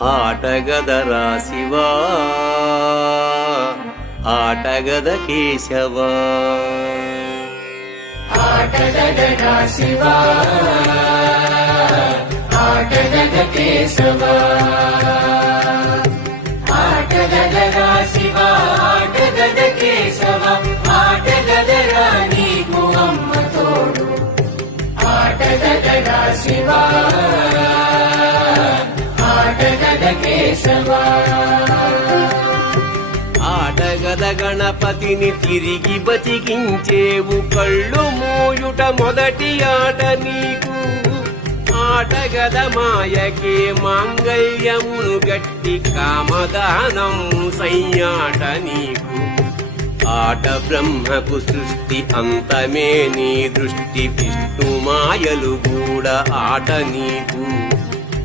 ఆటగదరా శివా ఆటగద కేశవా ఆటగదరా శివా ఆటగద కేశవా ఆటగదరా శివా ఆటగద కేశవా ఆటగదరా నీకు అమ్మ తోడు ఆటగదరా శివా ఆటగద కేశవా ఆటగద గణపతిని తిరిగి బతికించేవు కళ్ళు మూయుట మొదటి ఆట నీకు ఆటగద మాయకే మాంగళ్యమును గట్టి కామదానం సయ్యాట నీకు ఆట బ్రహ్మకు సృష్టి అంతమే నీ దృష్టి విష్ణు మాయలు కూడా ఆట నీకు